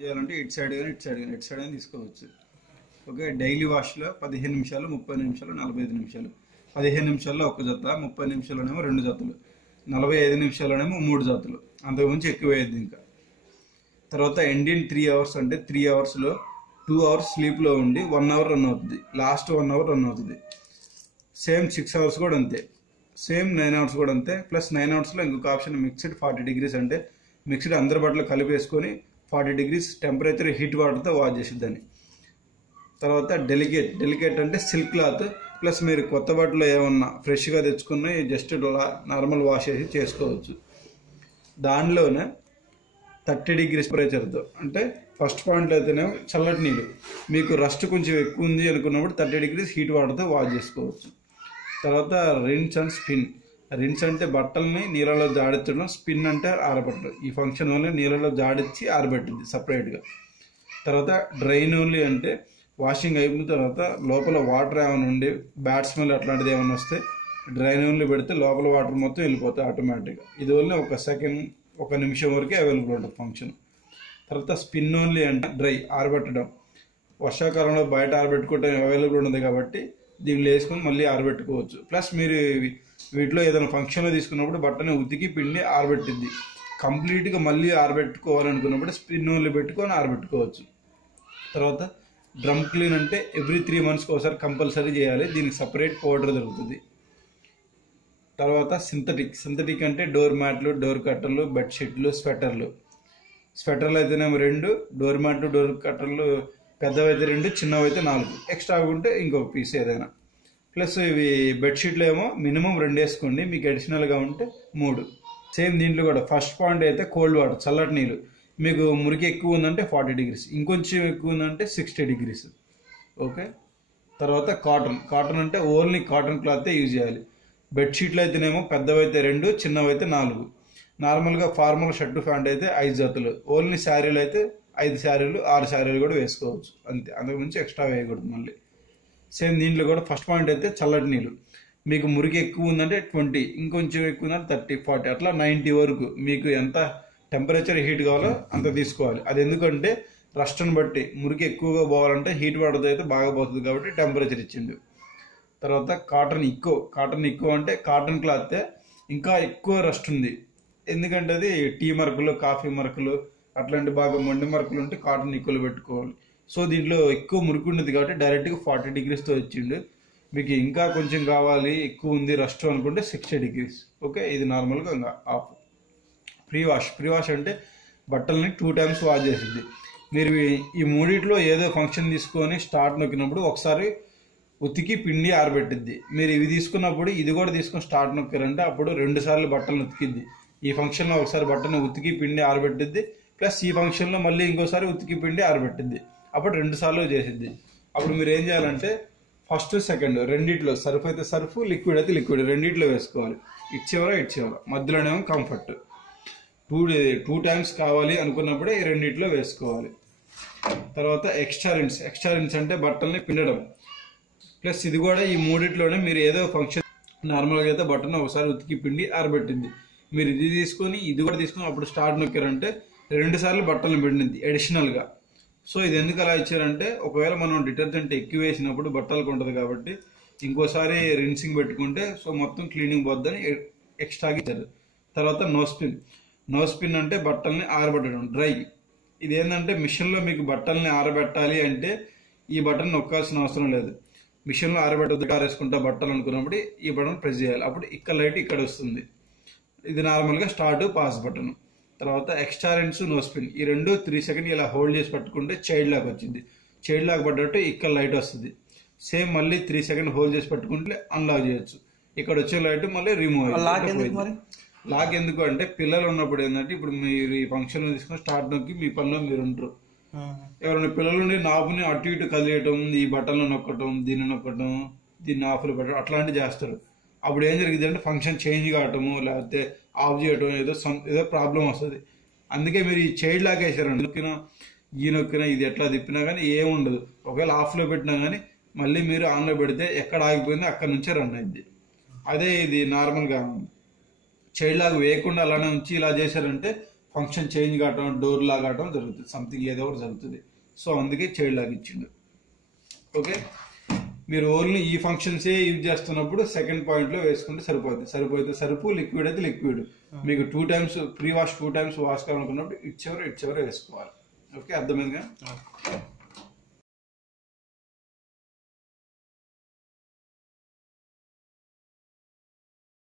చేయాలంటే ఇటు సైడ్ కానీ తీసుకోవచ్చు. ఓకే, డైలీ వాష్లో 15 నిమిషాలు, 30 నిమిషాలు, 45 నిమిషాలు. 15 నిమిషాల్లో ఒక జత, 30 నిమిషాల్లోనేమో 2 జతలు, 45 నిమిషాల్లోనేమో 3 జతలు. అంతకుమించి ఎక్కువ అయ్యేది. ఇంకా తర్వాత ఎండిన్ 3 అవర్స్ అంటే 3 అవర్స్లో 2 అవర్స్ స్లీప్లో ఉండి 1 అవర్ రన్ అవుతుంది. లాస్ట్ 1 అవర్ రన్ అవుతుంది. సేమ్ 6 అవర్స్ కూడా అంతే. సేమ్ 9 అవర్స్ కూడా అంతే. ప్లస్ 9 అవర్స్లో ఇంకొక ఆప్షన్ మిక్స్డ్ 40 డిగ్రీస్ అంటే మిక్స్డ్ అందరి బట్టలు కలిపేసుకొని 40 డిగ్రీస్ టెంపరేచర్ హీట్ వాటర్తో వాష్ చేసిద్దని. తర్వాత డెలికేట్ అంటే సిల్క్ క్లాత్. ప్లస్ మీరు కొత్త బట్టలు ఏమన్నా ఫ్రెష్గా తెచ్చుకుని జస్ట్ నార్మల్ వాష్ చేసి చేసుకోవచ్చు. దానిలోనే 30 డిగ్రీస్ టెంపరేచర్తో అంటే ఫస్ట్ పాయింట్లో అయితేనే చల్లటి నీళ్ళు, మీకు రస్ట్ కొంచెం ఎక్కువ ఉంది అనుకున్నప్పుడు 30 డిగ్రీస్ హీట్ వాటర్తో వాష్ చేసుకోవచ్చు. తర్వాత రిన్స్ అండ్ స్పిన్. రిన్స్ అంటే బట్టల్ని నీళ్ళలో జాడించడం, స్పిన్ అంటే ఆరబెట్టడం. ఈ ఫంక్షన్ వల్ల నీళ్ళలో జాడించి ఆరబెట్టింది సపరేట్గా. తర్వాత డ్రైన్ ఓన్లీ అంటే వాషింగ్ అయిపోయిన తర్వాత లోపల వాటర్ ఏమైనా ఉండి బ్యాడ్ స్మెల్ అట్లాంటిది ఏమైనా వస్తే డ్రైన్ ఓన్లీ పెడితే లోపల వాటర్ మొత్తం వెళ్ళిపోతాయి ఆటోమేటిక్గా. ఇది ఓన్లీ ఒక నిమిషం వరకే అవైలబుల్ ఉంటుంది ఫంక్షన్. తర్వాత స్పిన్ ఓన్లీ అంటే డ్రై ఆరబెట్టడం. వర్షాకాలంలో బయట ఆరబెట్టుకోవడం అవైలబుల్ ఉంది కాబట్టి దీనిలో వేసుకొని మళ్ళీ ఆరబెట్టుకోవచ్చు. ప్లస్ మీరు వీటిలో ఏదైనా ఫంక్షన్లో తీసుకున్నప్పుడు బట్టని ఉతికి పిండి ఆరబెట్టింది. కంప్లీట్గా మళ్ళీ ఆరబెట్టుకోవాలనుకున్నప్పుడు స్పిన్ ఓన్లీ పెట్టుకొని ఆరబెట్టుకోవచ్చు. తర్వాత డ్రమ్ క్లీన్ అంటే ఎవ్రీ 3 మంత్స్కి ఒకసారి కంపల్సరీ చేయాలి. దీనికి సపరేట్ పౌడర్ దొరుకుతుంది. తర్వాత సింథటిక్ అంటే డోర్ మ్యాట్లు, డోర్ కట్టర్లు, బెడ్షీట్లు, స్వెటర్లు అయితేనేమో 2, డోర్ మ్యాట్లు, డోర్ కట్టర్లు పెద్దవైతే 2, చిన్నవైతే 4, ఎక్స్ట్రా ఉంటే ఇంకొక పీస్ ఏదైనా. ప్లస్ ఇవి బెడ్షీట్లు ఏమో మినిమం 2 వేసుకోండి, మీకు అడిషనల్గా ఉంటే 3. సేమ్ దీంట్లో కూడా ఫస్ట్ పాయింట్ అయితే కోల్డ్ వాటర్ చల్లటి నీళ్ళు. మీకు మురికి ఎక్కువ ఉందంటే 40 డిగ్రీస్, ఇంకొంచెం ఎక్కువ ఉందంటే 60 డిగ్రీస్. ఓకే. తర్వాత కాటన్ అంటే ఓన్లీ కాటన్ క్లాతే యూజ్ చేయాలి. బెడ్షీట్లు అయితేనేమో పెద్దవైతే 2, చిన్నవైతే 4. నార్మల్గా ఫార్మల్ షర్టు ప్యాంట్ అయితే 5 జతలు. ఓన్లీ శారీలు అయితే 5 శారీలు, 6 శారీలు కూడా వేసుకోవచ్చు అంతే. అంతకుమించి ఎక్స్ట్రా వేయకూడదు మళ్ళీ. సేమ్ దీంట్లో కూడా ఫస్ట్ పాయింట్ అయితే చల్లటి నీళ్ళు. మీకు మురికి ఎక్కువ ఉందంటే 20, ఇంకొంచెం ఎక్కువ ఉందంటే 30, 40 అట్లా 90 వరకు మీకు ఎంత టెంపరేచర్ హీట్ కావాలో అంత తీసుకోవాలి. అది ఎందుకంటే రస్ట్ని బట్టి మురికి ఎక్కువగా పోవాలంటే హీట్ వాటర్తో అయితే బాగా పోతుంది కాబట్టి టెంపరేచర్ ఇచ్చిండు. తర్వాత కాటన్ ఇక్కో అంటే కాటన్ క్లాత్ ఇంకా ఎక్కువ రస్ట్ ఉంది. ఎందుకంటే అది టీ మరకలు, కాఫీ మరకలు అట్లాంటి బాగా మొండి మరకలు ఉంటే కాటన్ ఇక్కోలు పెట్టుకోవాలి. సో దీంట్లో ఎక్కువ మురికి ఉండదు కాబట్టి డైరెక్ట్గా 40 డిగ్రీస్తో ఇచ్చిండు. మీకు ఇంకా కొంచెం కావాలి, ఎక్కువ ఉంది రస్ట్ అనుకుంటే 60 డిగ్రీస్. ఓకే, ఇది నార్మల్గా ఇంకా ఆఫ్. ప్రీ వాష్ అంటే బట్టల్ని 2 టైమ్స్ వాష్ చేసింది. మీరు ఈ మూడిట్లో ఏదో ఫంక్షన్ తీసుకొని స్టార్ట్ నొక్కినప్పుడు ఒకసారి ఉతికి పిండి ఆరబెట్టిద్ది. మీరు ఇవి తీసుకున్నప్పుడు ఇది కూడా తీసుకొని స్టార్ట్ నొక్కారంటే అప్పుడు 2 సార్లు బట్టలను ఉతికిద్ది. ఈ ఫంక్షన్లో ఒకసారి బట్టను ఉతికి పిండి ఆరబెట్టిద్ది, ప్లస్ ఈ ఫంక్షన్లో మళ్ళీ ఇంకోసారి ఉతికి పిండి ఆరబెట్టిద్ది. అప్పుడు 2 సార్లు చేసిద్ది. అప్పుడు మీరు ఏం చేయాలంటే ఫస్ట్ సెకండ్ రెండిట్లో సర్ఫ్ అయితే సర్ఫ్, లిక్విడ్ అయితే లిక్విడ్ రెండిట్లో వేసుకోవాలి. ఇచ్చేవరా మధ్యలోనేమో కంఫర్ట్. 2 టైమ్స్ కావాలి అనుకున్నప్పుడే ఈ రెండిట్లో వేసుకోవాలి. తర్వాత ఎక్స్ట్రా రిన్స్ అంటే బట్టల్ని పిండడం. ప్లస్ ఇది కూడా ఈ మూడిట్లోనే మీరు ఏదో ఫంక్షన్ నార్మల్గా అయితే బట్టను ఒకసారి ఉతికి పిండి ఆరబెట్టింది. మీరు ఇది తీసుకొని ఇది కూడా తీసుకొని అప్పుడు స్టార్ట్ నొక్కారంటే 2 సార్లు బట్టలను పిండింది అడిషనల్గా. సో ఇది ఎందుకు అలా ఇచ్చారంటే ఒకవేళ మనం డిటర్జెంట్ ఎక్కువ వేసినప్పుడు బట్టలకు ఉంటుంది కాబట్టి ఇంకోసారి రిన్సింగ్ పెట్టుకుంటే సో మొత్తం క్లీనింగ్ పోద్దని ఎక్స్ట్రాగా ఇచ్చారు. తర్వాత నో స్పిన్ అంటే బట్టల్ని ఆరబెట్టడం డ్రై. ఇది ఏంటంటే మిషన్లో మీకు బట్టల్ని ఆరబెట్టాలి అంటే ఈ బటన్ నొక్కాల్సిన అవసరం లేదు. మిషన్లో ఆరేసుకుంటా బట్టలు అనుకున్నప్పుడు ఈ బటన్ ప్రెస్ చేయాలి. అప్పుడు ఇక్కడ లైట్ ఇక్కడ వస్తుంది. ఇది నార్మల్గా స్టార్ట్ పాస్ బటన్. తర్వాత ఎక్స్ట్రా రిన్స్, నో స్పిన్ ఈ 2 3 సెకండ్ ఇలా హోల్డ్ చేసి పట్టుకుంటే చైల్డ్ లాక్ వచ్చింది. చైల్డ్ లాక్ పడ్డట్టు ఇక్కడ లైట్ వస్తుంది. సేమ్ మళ్ళీ 3 సెకండ్ హోల్డ్ చేసి పట్టుకుంటే అన్లాక్ చేయొచ్చు. ఇక్కడ వచ్చే లైట్ మళ్ళీ రిమూవ్ అయ్యింది. లాక్ ఎందుకు అంటే పిల్లలు ఉన్నప్పుడు ఏంటంటే ఇప్పుడు మీరు ఈ ఫంక్షన్ తీసుకుని స్టార్ట్ నొక్కి మీ పనిలో మీరు ఉంటారు. ఎవరైనా పిల్లలు ఉండి నాబుని అటు ఇటు కదిలేయటం, ఈ బటన్లు నొక్కటం, దీన్ని ఆఫ్లో పెట్టడం అట్లాంటివి చేస్తారు. అప్పుడు ఏం జరిగింది అంటే ఫంక్షన్ చేంజ్ కావటము లేకపోతే ఆఫ్ చేయటం ఏదో ప్రాబ్లం వస్తుంది. అందుకే మీరు ఈ చైల్డ్ లాక్ వేసారండి. నొక్కినా ఇది ఎట్లా తిప్పినా కానీ ఏముండదు. ఒకవేళ ఆఫ్లో పెట్టినా కానీ మళ్ళీ మీరు ఆన్లో పెడితే ఎక్కడ ఆగిపోయిందో అక్కడ నుంచే రన్ అయింది. అదే ఇది నార్మల్గా చైల్డ్ లాక్ వేయకుండా అలానే ఉంచి ఇలా చేశారంటే ఫంక్షన్ చేంజ్ కావటం, డోర్ లాగటం జరుగుతుంది, సంథింగ్ ఏదో ఒకటి జరుగుతుంది. సో అందుకే చైల్డ్ లాగ్ ఇచ్చిండు. ఓకే, మీరు ఓన్లీ ఈ ఫంక్షన్సే యూజ్ చేస్తున్నప్పుడు సెకండ్ పాయింట్లో వేసుకుంటే సరిపోతుంది. సరుపు, లిక్విడ్ అయితే లిక్విడ్. మీకు 2 times pre wash 2 times wash కావాలనుకున్నప్పుడు ఇచ్చేవరే వేసుకోవాలి. ఓకే, అర్థమైందిగా?